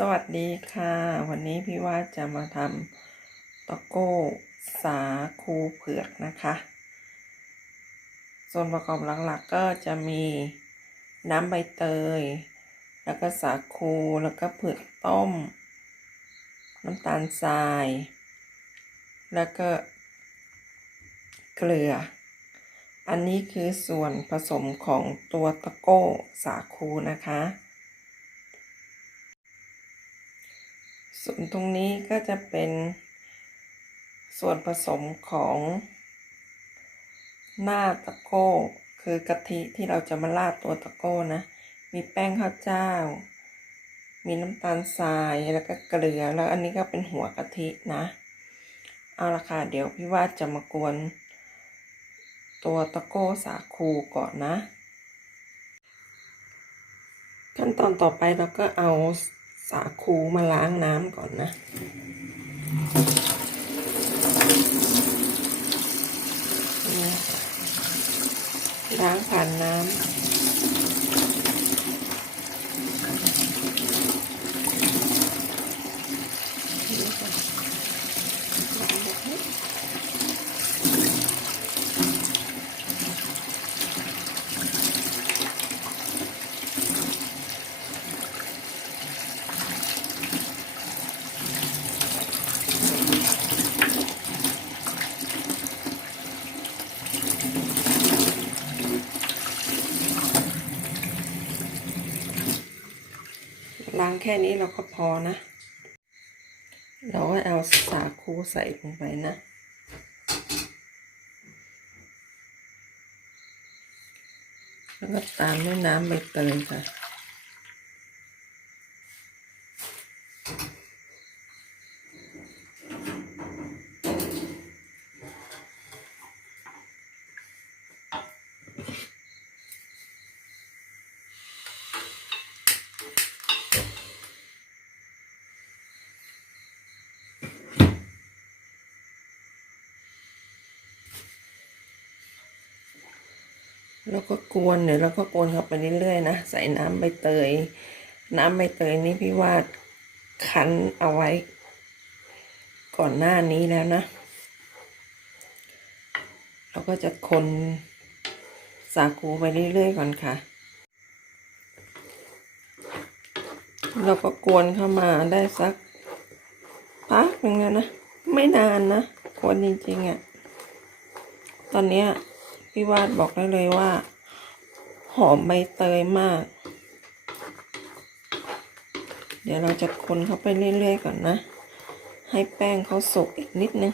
สวัสดีค่ะ วันนี้พี่ว่าจะมาทำตะโก้สาคูเผือกนะคะ ส่วนประกอบหลักๆก็จะมีน้ำใบเตย แล้วก็สาคูแล้วก็เผือกต้ม น้ำตาลทราย แล้วก็เกลือ อันนี้คือส่วนผสมของตัวตะโก้สาคูนะคะ ส่วนตรงนี้ก็จะเป็นส่วนผสมของหน้าตะโก้ คือกะทิที่เราจะมาราดตัวตะโก้นะ มีแป้งข้าวเจ้า มีน้ำตาลทรายแล้วก็เกลือ แล้วอันนี้ก็เป็นหัวกะทินะ เอาละค่ะ เดี๋ยวพี่ว่าจะมากวน ตัวตะโก้สาคูก่อนนะ ขั้นตอนต่อไปเราก็เอา สาคูมาล้างน้ำก่อนนะล้างผ่านน้ำนี่ค่ะล้างแบบนี้ล้าง แค่นี้เราก็พอนะ เราก็เอาสาคูใส่ลงไปนะ แล้วก็ตามด้วยน้ำใบเตยค่ะ แล้วก็กวนเดี๋ยวเราก็กวนเข้าไปเรื่อยๆนะใส่น้ำใบเตย น้ำใบเตยนี่พี่ว่าคั้นเอาไว้ ก่อนหน้านี้แล้วนะ เราก็จะคนสาคูไปเรื่อยๆก่อนค่ะ เราก็กวนเข้ามาได้สักพักหนึ่งแล้วนะ ไม่นานนะกวนจริงๆอะ่ะ ตอนเนี้ย พี่วาดบอกได้เลยว่า หอมใบเตยมาก เดี๋ยวเราจะคนเข้าไปเรื่อยๆก่อนนะ ให้แป้งเขาสุกอีกนิดนึง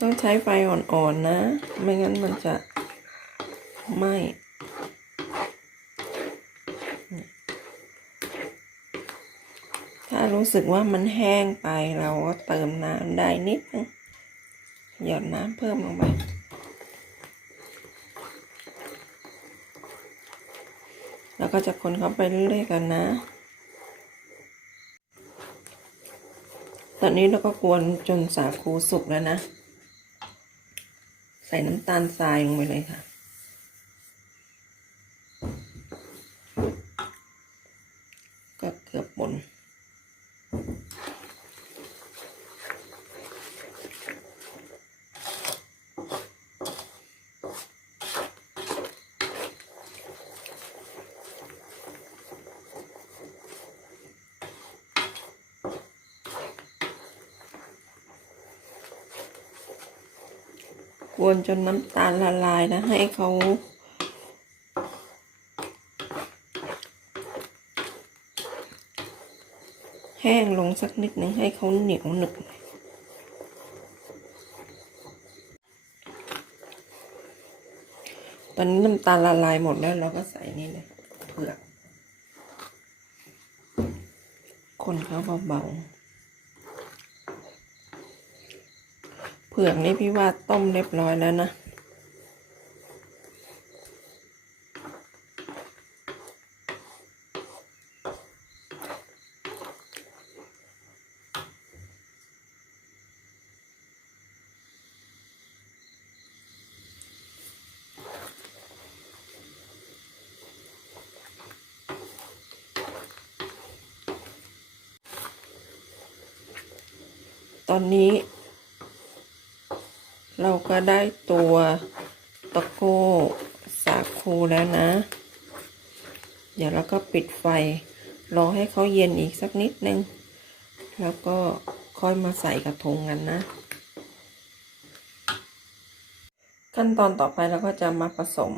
ต้องใช้ไฟอ่อนๆนะไม่งั้นมันจะไหม้ ถ้า รู้สึกว่ามันแห้งไปเราก็เติมน้ำได้นิดนึงหยดน้ำเพิ่มลงไปแล้วก็จะคนเข้าไปเรื่อยๆกันนะ ตอนนี้เราก็กวนจนสาคูสุกแล้วนะ ใส่น้ำตาลทรายลงไปเลยค่ะ ก็เกือบหมด กวนจนน้ำตาลละลายนะ ให้เขาแห้งลงสักนิดหนึ่งให้เขาเหนียวหนึบตอนนี้น้ำตาลละลายหมดแล้วเราก็ใส่นี่เลยเผือกคนเขาเบาๆ เผือกนี่พี่ว่าต้มเรียบร้อยแล้วนะตอนนี้ เราก็ได้ตัวตะโก้สาคูแล้วนะ เดี๋ยวเราก็ปิดไฟ รอให้เขาเย็นอีกสักนิดนึง แล้วก็ค่อยมาใส่กระทงกันนะ ขั้นตอนต่อไปเราก็จะมาผสม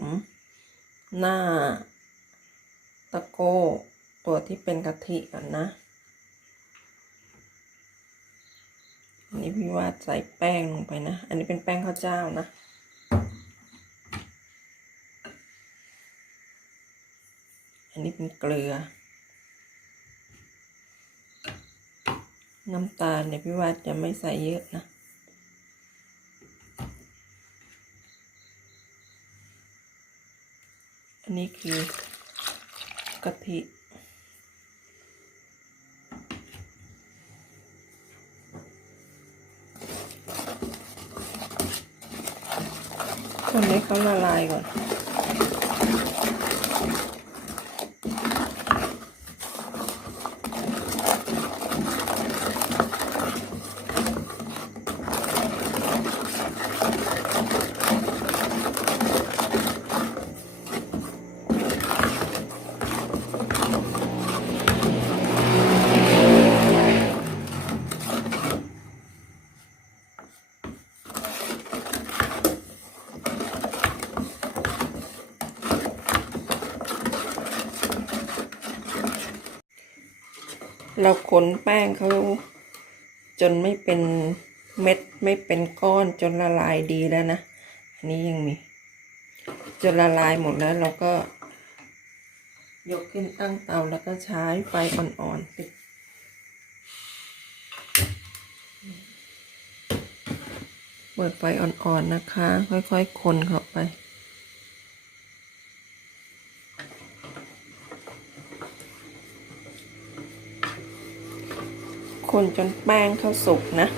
หน้าตะโก้ตัวที่เป็นกะทิก่อนนะ อันนี้พี่วาดใส่แป้งลงไปนะ อันนี้เป็นแป้งข้าวเจ้านะ อันนี้เป็นเกลือ น้ำตาลเนี่ยพี่วาดจะไม่ใส่เยอะนะอันนี้คือกะทิ คนให้เขาละลายก่อน เราขนแป้งเขาจนไม่เป็นเม็ดไม่เป็นก้อนจนละลายดีแล้วนะ อันนี้ยังมี จนละลายหมดแล้วเราก็ ยกขึ้นตั้งเตาแล้วก็ใช้ไฟอ่อนๆปิดเปิดไฟอ่อนๆนะคะ ค่อยๆ คนเข้าไป คนจนแป้งเข้าสุกนะ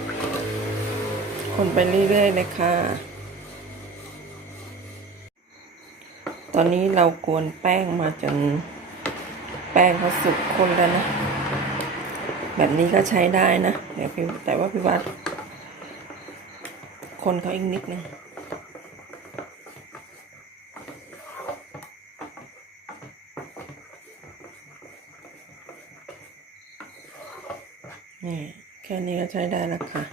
คนไปเรื่อยๆเลยค่ะ ตอนนี้เรากวนแป้งมาจนแป้งเขาสุกคนแล้วนะ แบบนี้ก็ใช้ได้นะ เดี๋ยวพี่แต่ว่าพี่วัดคนเขาอีกนิดนึง นี่ แค่นี้ก็ใช้ได้แล้วค่ะ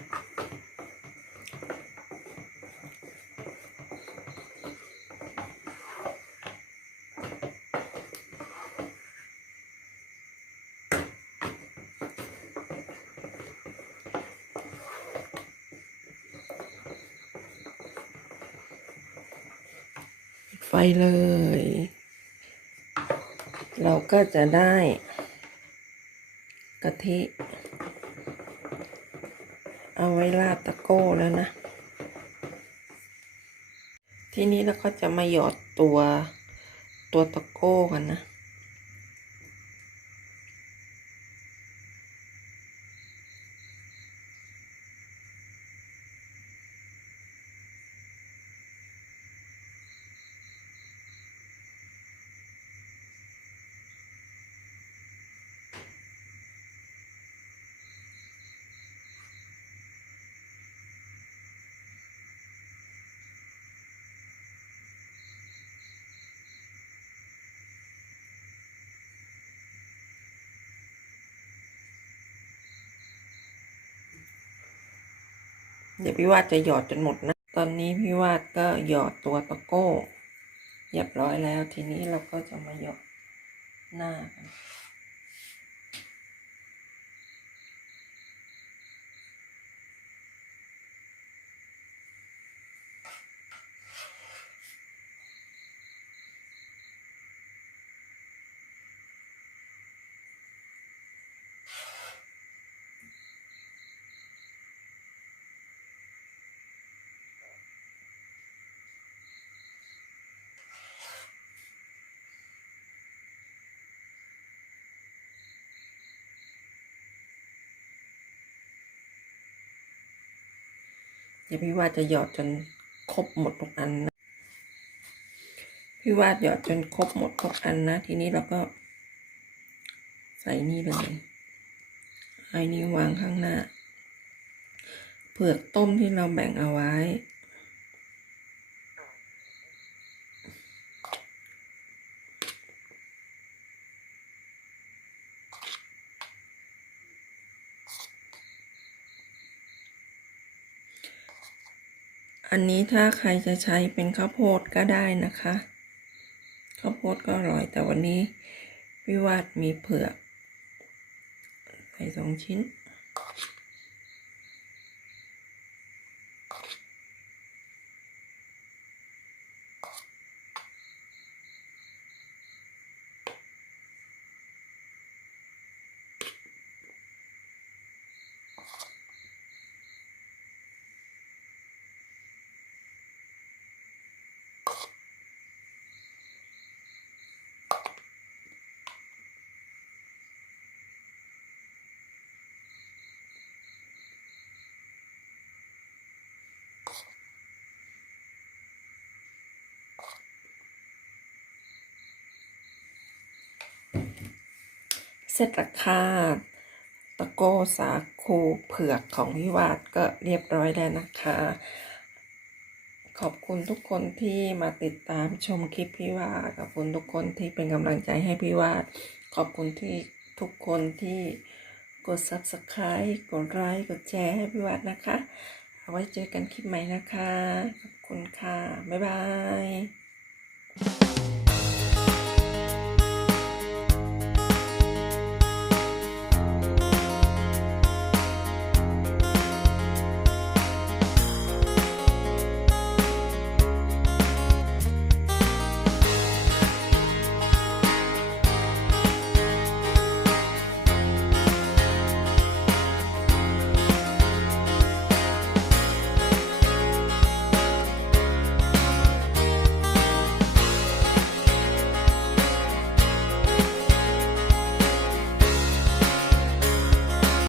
ปิดไฟเลย เราก็จะได้กะทิ เอาไว้ราดตะโก้แล้วนะ ทีนี้เราก็จะมาหยอดตัวตัวตะโก้กันนะ เดี๋ยวพี่วาดจะหยอดจนหมดนะ ตอนนี้พี่วาดก็หยอดตัวตะโก้เรียบร้อยแล้วทีนี้เราก็จะมาหยอดหน้ากัน เดี๋ยวพี่วาดจะหยอดจนครบหมดทุกอันนะพี่วาดหยอดจนครบหมดทุกอันนะ ทีนี้เราก็ใส่นี่เลยไอ้นี่วางข้างหน้า เผือกต้มที่เราแบ่งเอาไว้ อันนี้ถ้าใครจะใช้เป็นข้าวโพดก็ได้นะคะ ข้าวโพดก็อร่อย แต่วันนี้พี่วาดมีเผือกใส่สองชิ้น เสร็จราคาตะโก้สาคูเผือกของพี่วาดก็เรียบร้อยแล้วนะคะ ขอบคุณทุกคนที่มาติดตามชมคลิปพี่วาดขอบคุณทุกคนที่เป็นกำลังใจให้พี่วาด ขอบคุณที่ทุกคนที่กด subscribe กดไลค์กดแชร์ให้พี่วาดนะคะ เอาไว้เจอกันคลิปใหม่นะคะ ขอบคุณค่ะ บ๊ายบาย